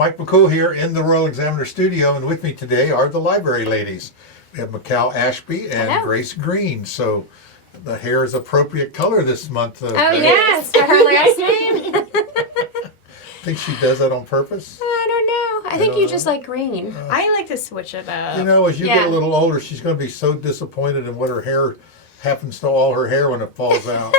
Mike McCool here in the Royal Examiner Studio, and with me today are the library ladies. We have McCall Ashby and Hello. Grace Green. So the hair is appropriate color this month. Yes, for her last name. Think she does that on purpose? I don't know. I think you just like green. I like to switch it up. You know, as you get Yeah. a little older, she's going to be so disappointed in what her hair happens to all her hair when it falls out.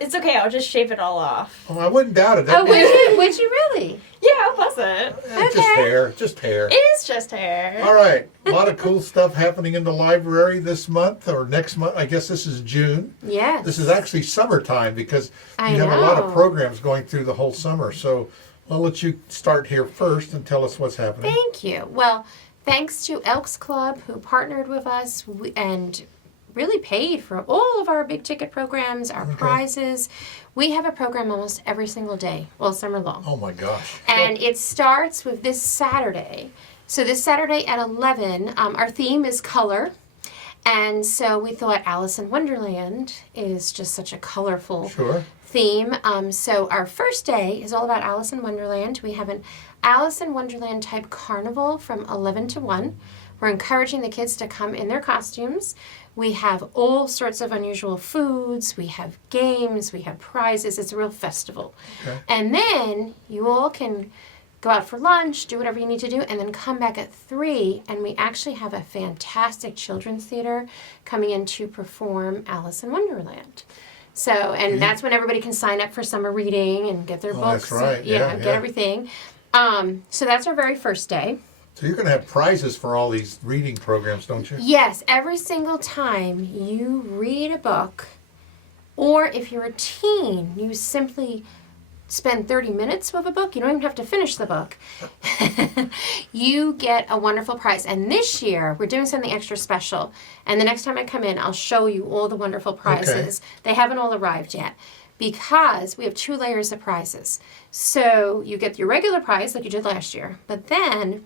It's okay. I'll just shave it all off. Oh, I wouldn't doubt it. Oh, would you really? Yeah, I'll buzz it. Just okay. hair. Just hair. It is just hair. All right. A lot of cool stuff happening in the library this month or next month. I guess this is June. Yes. This is actually summertime because I you have a lot of know. programs going through the whole summer. So I'll let you start here first and tell us what's happening. Thank you. Well, thanks to Elks Club who partnered with us and really paid for all of our big ticket programs, our prizes. We have a program almost every single day, all summer long. Oh my gosh. And it starts with this Saturday. So this Saturday at 11, our theme is color. And so we thought Alice in Wonderland is just such a colorful Sure. theme. So our first day is all about Alice in Wonderland. We have an Alice in Wonderland type carnival from 11 to 1. We're encouraging the kids to come in their costumes. We have all sorts of unusual foods. We have games. We have prizes. It's a real festival. Okay. And then you all can go out for lunch, do whatever you need to do, and then come back at 3. And we actually have a fantastic children's theater coming in to perform Alice in Wonderland. So, and that's when everybody can sign up for summer reading and get their books. That's right. Yeah, get yeah. everything. So that's our very first day. So you're going to have prizes for all these reading programs, don't you? Yes, every single time you read a book, or if you're a teen, you simply spend 30 minutes with a book. You don't even have to finish the book. You get a wonderful prize. And this year, we're doing something extra special. And the next time I come in, I'll show you all the wonderful prizes. They haven't all arrived yet, because we have 2 layers of prizes. So you get your regular prize like you did last year, but then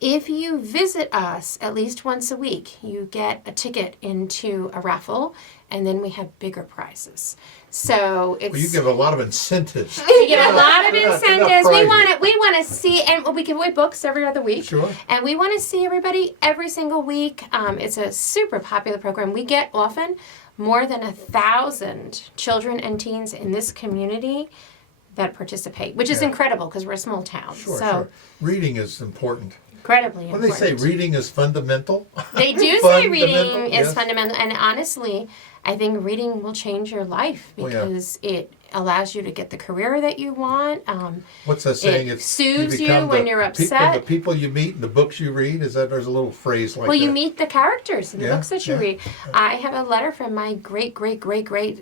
if you visit us at least once a week, you get a ticket into a raffle, and then we have bigger prizes. So it's Well, you give a lot of incentives. we give a lot of Enough incentives. We prizes. want to see, and we give away books every other week. Sure. And we want to see everybody every single week. It's a super popular program. We get often more than 1,000 children and teens in this community that participate, which is Yeah. incredible because we're a small town. Sure, so sure. Reading is important. incredibly What do they important. say? Reading is fundamental? They do say reading Fundamental, is yes. fundamental, and honestly, I think reading will change your life Oh, yeah. because it allows you to get the career that you want. What's that saying? It soothes you become when the you're from upset. the people you meet and the books you read. Is that there's a little phrase like Well, that? you meet the characters in the Yeah, books that you yeah. read. I have a letter from my great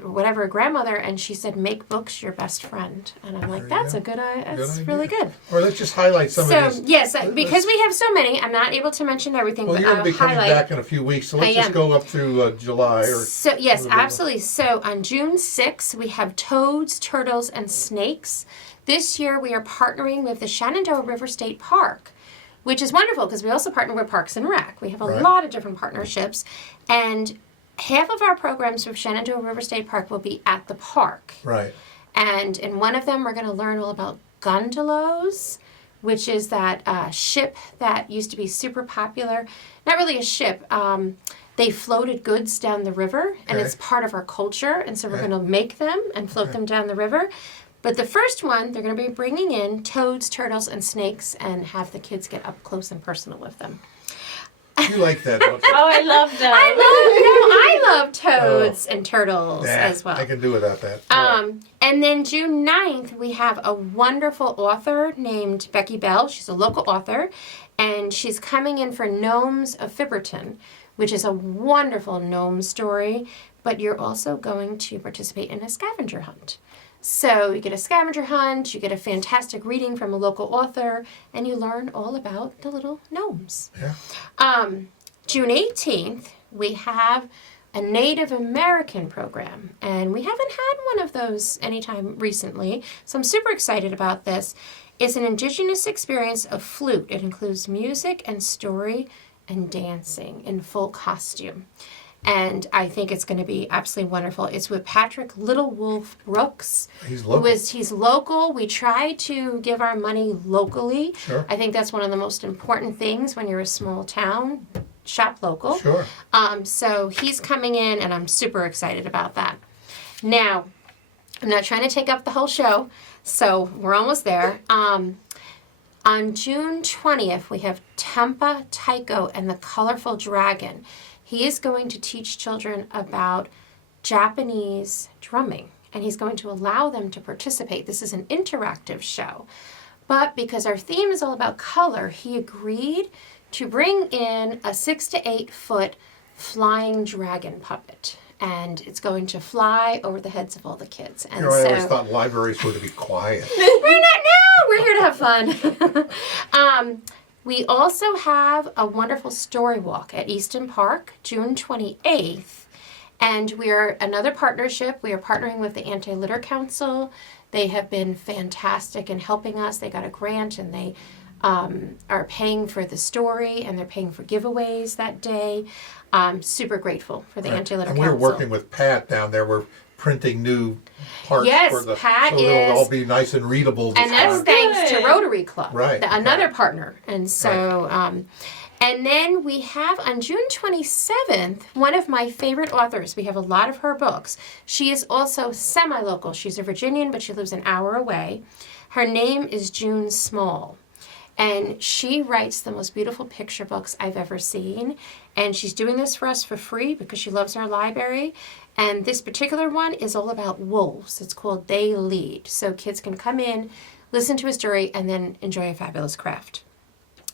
whatever grandmother, and she said, "Make books your best friend." And I'm like, There you "That's go. a good idea. Good That's idea. really good." Or let's just highlight some So of these. yes, because we have so many, I'm not able to mention everything, Well, but you're going I'll to be coming highlight. back in a few weeks, so let's I just am. go up through July. Or So yes, November. absolutely. So on June 6th, we have toads, turtles, and snakes. This year we are partnering with the Shenandoah River State Park, which is wonderful because we also partner with Parks and Rec. We have a Right. lot of different partnerships, and half of our programs with Shenandoah River State Park will be at the park. Right. And in one of them, we're going to learn all about gondolas, which is that ship that used to be super popular. Not really a ship. They floated goods down the river, and Okay. it's part of our culture. And so we're Okay. going to make them and float them down the river. But the first one, they're going to be bringing in toads, turtles, and snakes and have the kids get up close and personal with them. You like that, don't you? Oh, I love them. I love toads and turtles Nah, as well. I can do without that. All right. And then June 9th, we have a wonderful author named Becky Bell. She's a local author, and she's coming in for Gnomes of Fibberton, which is a wonderful gnome story, but you're also going to participate in a scavenger hunt. So you get a scavenger hunt, you get a fantastic reading from a local author, and you learn all about the little gnomes. Yeah. June 18th, we have a Native American program, and we haven't had one of those anytime recently, so I'm super excited about this. It's an indigenous experience of flute. It includes music and story and dancing in full costume. And I think it's going to be absolutely wonderful. It's with Patrick Little Wolf Brooks. He's local. He's local. We try to give our money locally. Sure. I think that's one of the most important things when you're a small town. Shop local. Sure. So he's coming in, and I'm super excited about that. Now, I'm not trying to take up the whole show, so we're almost there. On June 20th, we have Tempa Taiko and the Colorful Dragon. He is going to teach children about Japanese drumming, and he's going to allow them to participate. This is an interactive show. But because our theme is all about color, he agreed to bring in a 6 to 8 foot flying dragon puppet. And it's going to fly over the heads of all the kids. And I always thought libraries were to be quiet. we're not now. We're here to have fun. We also have a wonderful story walk at Easton Park, June 28th. And we're another partnership. We are partnering with the Anti-Litter Council. They have been fantastic in helping us. They got a grant, and they are paying for the story, and they're paying for giveaways that day. Super grateful for the Anti-Litter Council. And we're working with Pat down there. We're printing new parts Yes, for the Pat so it'll all be nice and readable this And that's time. thanks to Good. Rotary Club, Right, another right. partner. And so, and then we have on June 27th, one of my favorite authors. We have a lot of her books. She is also semi-local. She's a Virginian, but she lives an hour away. Her name is June Small. And she writes the most beautiful picture books I've ever seen. And she's doing this for us for free because she loves our library. And this particular one is all about wolves. It's called They Lead. So kids can come in, listen to a story, and then enjoy a fabulous craft.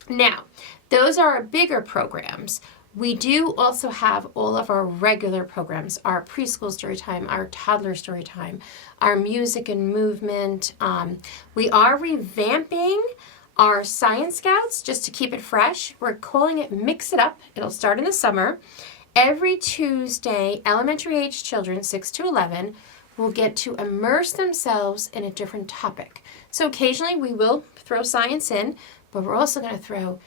Now, those are our bigger programs. We do also have all of our regular programs, our preschool story time, our toddler story time, our music and movement. We are revamping our Science Scouts just to keep it fresh. We're calling it Mix It Up. It'll start in the summer. Every Tuesday, elementary age children, 6 to 11, will get to immerse themselves in a different topic. So occasionally we will throw science in, but we're also going to throw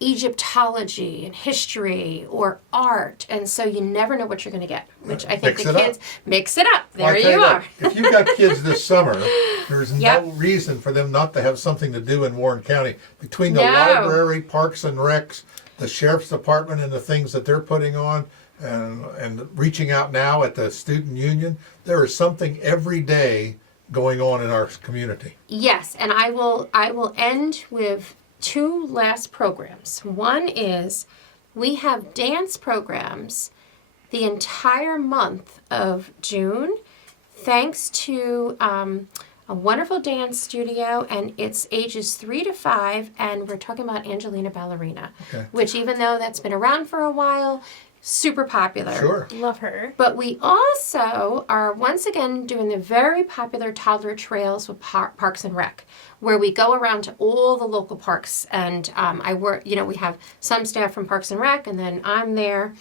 Egyptology and history or art, and so you never know what you're going to get, which I think Mix the it up. kids mix it up. Well, I There tell you what, are. If you've got kids this summer, there's Yep. no reason for them not to have something to do in Warren County. Between the No. library, parks and recs, the sheriff's department and the things that they're putting on, and reaching out now at the student union, there is something every day going on in our community. Yes, and I will end with 2 last programs. One is we have dance programs the entire month of June, thanks to a wonderful dance studio, and it's ages 3 to 5, and we're talking about Angelina Ballerina, Okay. which even though that's been around for a while, super popular. Sure. Love her. But we also are once again doing the very popular toddler trails with Parks and Rec, where we go around to all the local parks. And I work, we have some staff from Parks and Rec, and then I'm there.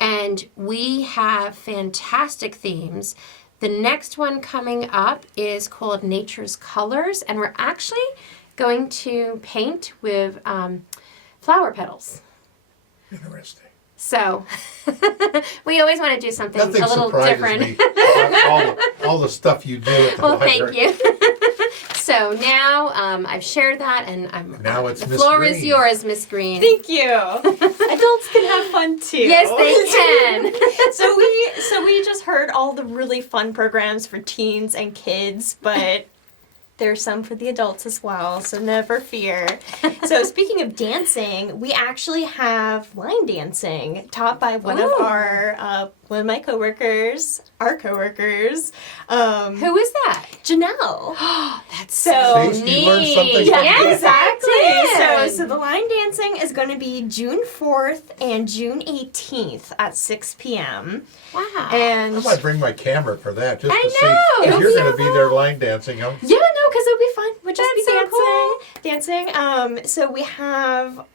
And we have fantastic themes. The next one coming up is called Nature's Colors, and we're actually going to paint with flower petals. Interesting. So we always want to do something Nothing a little surprises different. me about all the stuff you do at the Well, library. thank you. So now I've shared that, and Now it's the Miss floor is Green. yours, Miss Green. Thank you. Adults can have fun too. Yes, they can. So we just heard all the really fun programs for teens and kids, but there's some for the adults as well, so never fear. So speaking of dancing, we actually have line dancing taught by one of my coworkers, our coworkers. Who is that? Janelle. That's So See, you learned something Yeah, from Yes, exactly. I did. So the line dancing is going to be June 4th and June 18th at 6 p.m. Wow. And I might bring my camera for that just I to know, see if it'll you're be going to be there line dancing. Huh? yeah, no, because it'll be fun. We'll just That's be dancing. So we have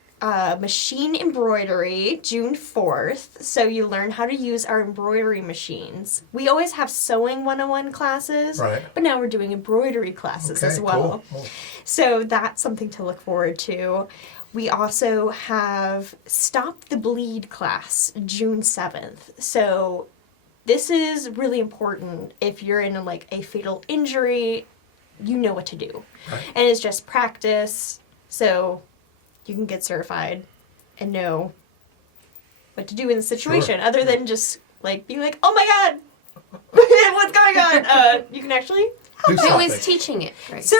machine embroidery June 4th. So you learn how to use our embroidery machines. We always have sewing 101 classes, Right. but now we're doing embroidery classes as well. Cool. So that's something to look forward to. We also have Stop the Bleed class, June 7th. So this is really important if you're in like a fatal injury, you know what to do. Right. And it's just practice, so you can get certified and know what to do in the situation, other than just like being like, oh my god, what's going on? You can actually Do Who something. is teaching it, Grace? so,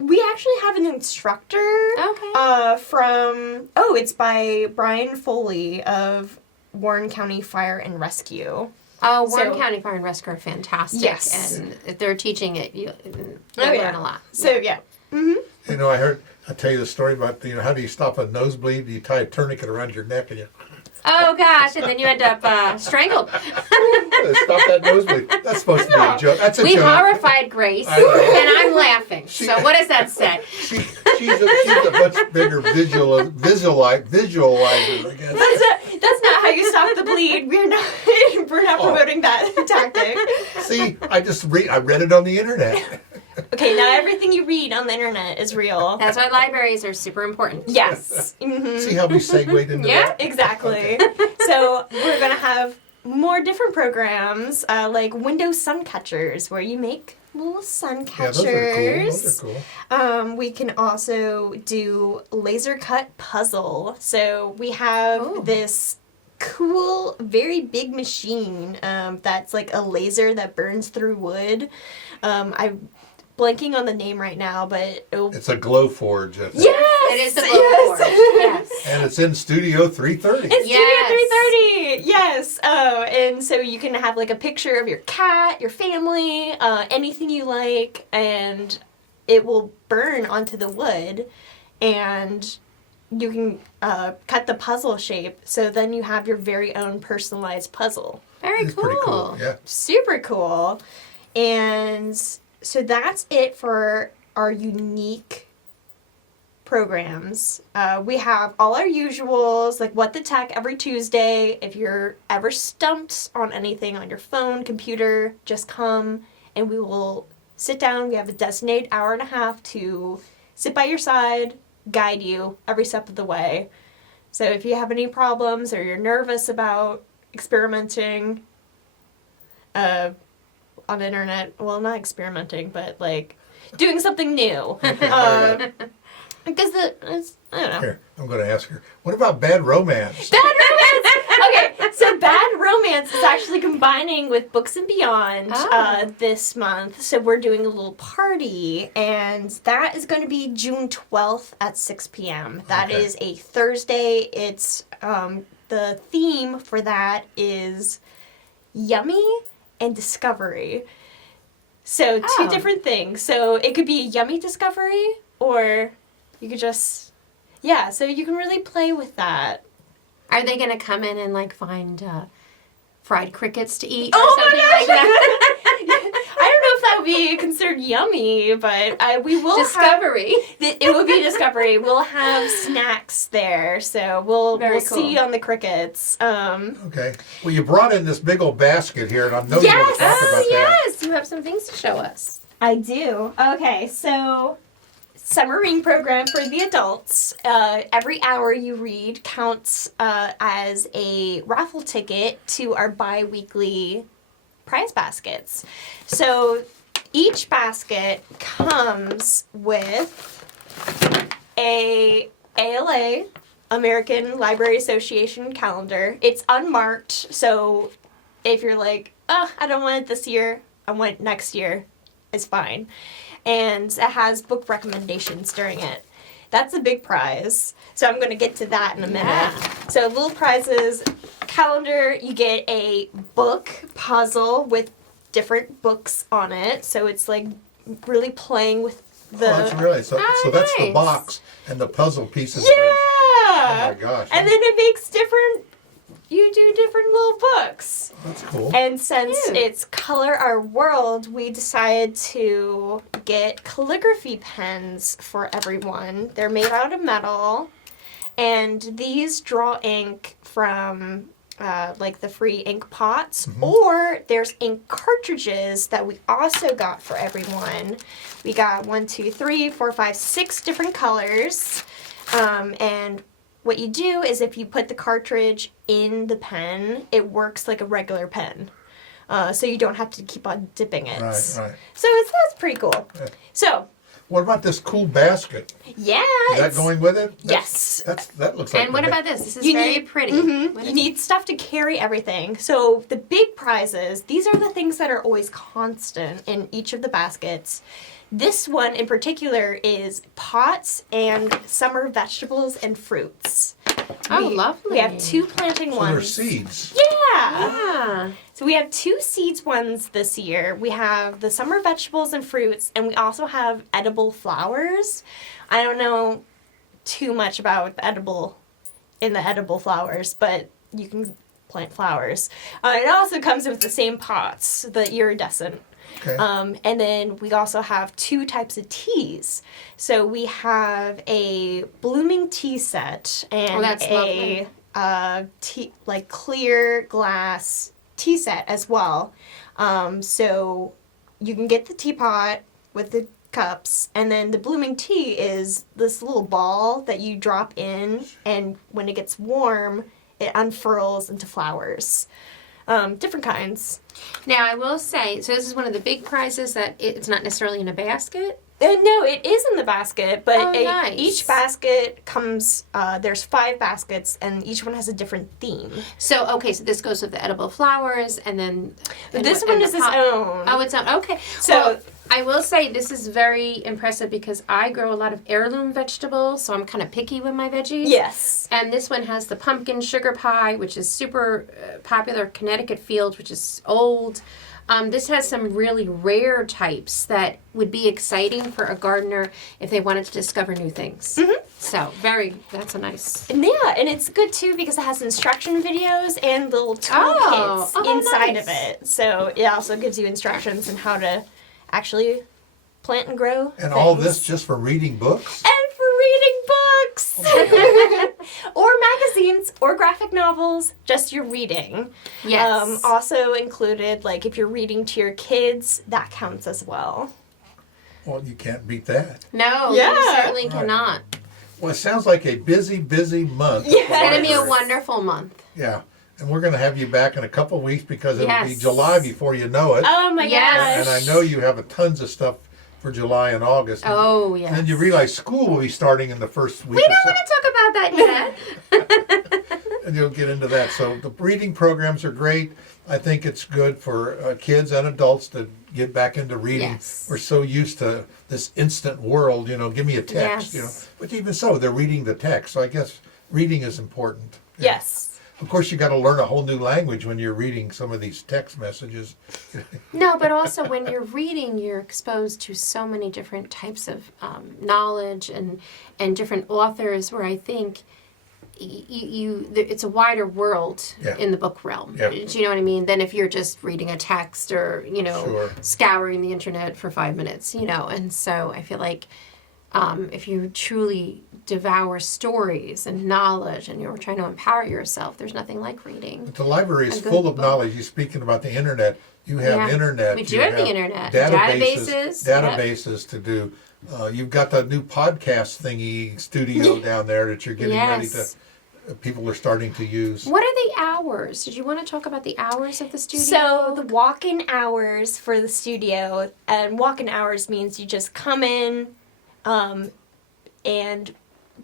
we actually have an instructor. Okay. It's by Brian Foley of Warren County Fire and Rescue. Oh, Warren So- County Fire and Rescue are fantastic. Yes. And if they're teaching it, you'll Oh, yeah. learn a lot. So, yeah. Mm-hmm. You know, I'll tell you the story about, how do you stop a nosebleed? You tie a tourniquet around your neck and you Oh, gosh. And then you end up strangled. stop that nosebleed. That's supposed to be a joke. That's a We joke. horrified Grace, I know. and I'm laughing. So what does that say? She's a much bigger visualizer, I guess. That's not how you stop the bleed. We're not promoting that tactic. See, I read it on the internet. Okay, not everything you read on the internet is real. That's why libraries are super important. Yes. Mm-hmm. See how we segued into Yeah. that? Exactly. So we're going to have more different programs, like window sun catchers, where you make little sun Yeah, catchers. those are cool. We can also do laser cut puzzle. So we have Ooh. this cool, very big machine that's like a laser that burns through wood. I'm blanking on the name right now, but It's a glow forge, I think. yes, It is the yes. Glow Forge. Yes. And it's in Studio 330. It's Yes. Studio 330. Yes. Oh, and so you can have like a picture of your cat, your family, anything you like, and it will burn onto the wood, and you can cut the puzzle shape. So then you have your very own personalized puzzle. Very It's cool. pretty cool, yeah. Super cool. And so that's it for our unique programs. We have all our usuals, like What the Tech every Tuesday. If you're ever stumped on anything on your phone, computer, just come and we will sit down. We have a designated hour and a half to sit by your side, guide you every step of the way. So if you have any problems or you're nervous about experimenting, on the internet, well, not experimenting, but like doing something new. Because I don't know. Here, I'm going to ask her, what about Bad Romance? Bad Romance! Okay, so Bad Romance is actually combining with Books and Beyond this month. So we're doing a little party, and that is going to be June 12th at 6 p.m. That Okay. is a Thursday. It's, the theme for that is yummy and discovery. So two Oh. different things. So it could be a yummy discovery, or you could just, yeah, so you can really play with that. Are they going to come in and like find fried crickets to eat or Oh my something gosh! like that? I don't know if that would be considered yummy, but we will Discovery. it will be discovery. We'll have snacks there, so we'll Very see cool. you on the crickets. Okay. Well, you brought in this big old basket here, and I know you want Yes! to talk about that. Yes, you have some things to show us. I do. Okay, so summer reading program for the adults. Every hour you read counts as a raffle ticket to our bi-weekly prize baskets. So each basket comes with a ALA, American Library Association calendar. It's unmarked, so if you're like, oh, I don't want it this year, I want it next year, it's fine. And it has book recommendations during it. That's a big prize. So I'm going to get to that in a minute. Yeah. So little prizes, calendar, you get a book puzzle with different books on it. So it's like really playing with the... Oh, that's really, so that's the nice. box and the puzzle pieces. Yeah! Oh my gosh. And then it makes you do different little books. That's cool. And since Cute. it's Color Our World, we decided to get calligraphy pens for everyone. They're made out of metal, and these draw ink from like the free ink pots, or there's ink cartridges that we also got for everyone. We got 1, 2, 3, 4, 5, 6 different colors. And what you do is if you put the cartridge in the pen, it works like a regular pen. So you don't have to keep on dipping it. Right. So that's pretty cool. Yeah. So, What about this cool basket? yeah. Is that going with it? Yes. That looks like. And what about this? This is You very need- pretty. Mhm. What You is- need stuff to carry everything. So the big prizes, these are the things that are always constant in each of the baskets. This one in particular is pots and summer vegetables and fruits. Oh, lovely. We have 2 planting So ones. they're seeds. Yeah. Yeah. So we have 2 seeds ones this year. We have the summer vegetables and fruits, and we also have edible flowers. I don't know too much about the edible flowers, but you can plant flowers. It also comes with the same pots, the iridescent. Okay. And then we also have 2 types of teas. So we have a blooming tea set and that's lovely. tea, like clear glass tea set as well. So you can get the teapot with the cups, and then the blooming tea is this little ball that you drop in, and when it gets warm, it unfurls into flowers. Different kinds. Now, I will say, so this is one of the big prizes that it's not necessarily in a basket. No, it is in the basket, but Oh, nice. each basket comes, there's 5 baskets, and each one has a different theme. So, okay, so this goes with the edible flowers, and then... This and one the is its pot- own. Oh, it's own. Okay. So- Well, I will say this is very impressive because I grow a lot of heirloom vegetables, so I'm kind of picky with my veggies. Yes. And this one has the pumpkin sugar pie, which is super popular, Connecticut Fields, which is old. This has some really rare types that would be exciting for a gardener if they wanted to discover new things. Mm-hmm. So, that's a nice... And yeah, and it's good too because it has instruction videos and little toolkits Oh, inside nice. of it. So it also gives you instructions on how to actually plant and grow. And all things. this just for reading books? And for reading books! Oh or magazines or graphic novels, just your reading. Yes. Also included, like if you're reading to your kids, that counts as well. Well, you can't beat that. No, Yeah. you certainly cannot. Well, it sounds like a busy, busy month. Yeah. It's going to be a Library. wonderful month. Yeah. And we're going to have you back in a couple of weeks because it'll be Yes. July before you know it. Oh my Yes. gosh. And I know you have tons of stuff for July and August. Oh, yes. And then you realize school will be starting in the first week. We or don't so. want to talk about that yet. And you'll get into that. So the reading programs are great. I think it's good for kids and adults to get back into reading. Yes. We're so used to this instant world, give me a text, Yes. But even so, they're reading the text. So I guess reading is important. Yes. Of course, you got to learn a whole new language when you're reading some of these text messages. No, but also when you're reading, you're exposed to so many different types of knowledge and different authors where I think it's a wider world Yeah. in the book realm. Yeah. Do you know what I mean? Than if you're just reading a text or, Sure. scouring the internet for 5 minutes, And so I feel like if you truly devour stories and knowledge and you're trying to empower yourself, there's nothing like reading. But the library is A good full of book. knowledge. You're speaking about the internet. You have Yeah. internet. We do you have the internet. Databases. Yep. Databases to do. You've got the new podcast thingy studio down there that you're getting ready to. Yes. People are starting to use. What are the hours? Did you want to talk about the hours of the studio? So the walk-in hours for the studio, and walk-in hours means you just come in and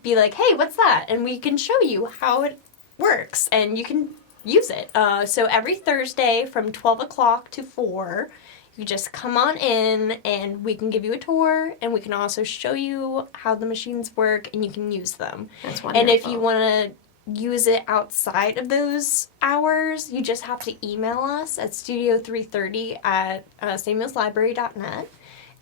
be like, hey, what's that? And we can show you how it works, and you can use it. So every Thursday from 12 o'clock to 4, you just come on in, and we can give you a tour, and we can also show you how the machines work, and you can use them. That's wonderful. And if you want to use it outside of those hours, you just have to email us at studio330@samuelslibrary.net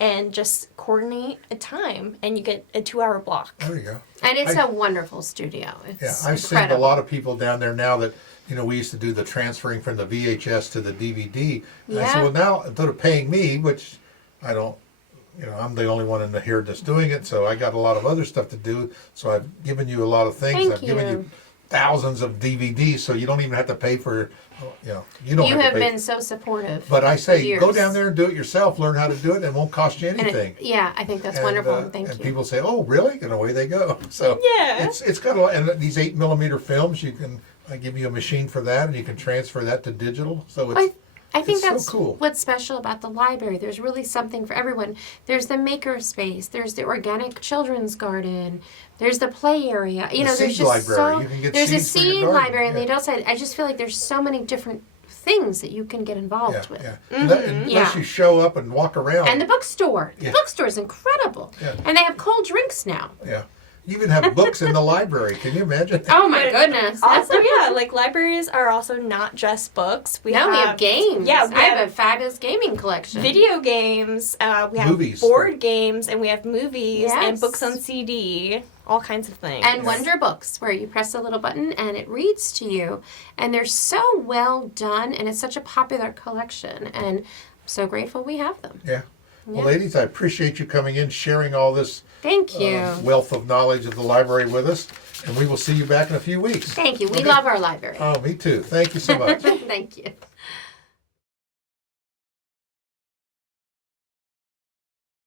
and just coordinate a time, and you get a 2-hour block. There you go. And it's I- a wonderful studio. It's Yeah, I've seen a incredible. lot of people down there now that, we used to do the transferring from the VHS to the DVD. And I said, Yeah. well, now, instead of paying me, which I don't, I'm the only one in here that's doing it, so I got a lot of other stuff to do. So I've given you a lot of things. Thank I've given you. you thousands of DVDs, so you don't even have to pay for, you don't You have have to pay. been so supportive. But I say, years. go down there and do it yourself. Learn how to do it, and it won't cost you And anything. yeah, I think that's And, wonderful. Thank and you. people say, "Oh, really?" And away they go. So Yeah. it's got a lot. And these 8mm films, I give you a machine for that, and you can transfer that to digital. So it's I think it's so that's cool. what's special about the library. There's really something for everyone. There's the maker space. There's the organic children's garden. There's the play area. The there's seed just library. so. You can get there's a seeds for your seed garden. library on the Yeah. adult side. I just feel like there's so many different things that you can get involved Yeah, with. yeah. Unless Yeah. you show up and walk around. And the bookstore. Yeah. The bookstore is incredible. Yeah. And they have cold drinks now. Yeah. You even have books in the library. Can you imagine that? Oh my goodness. Also, yeah, like libraries are also not just books. We have games. Yeah, we I have have a fabulous gaming collection. video games. We have Movies. board games, and we have movies and Yes. books on CD. All kinds of things. And Wonder Books, where you press a little button and it reads to you. And they're so well done, and it's such a popular collection. And I'm so grateful we have them. Yeah. Well, Yeah. ladies, I appreciate you coming in, sharing all this Thank you. wealth of knowledge of the library with us. And we will see you back in a few weeks. Thank you. We Okay. love our library. Oh, me too. Thank you so much. Thank you.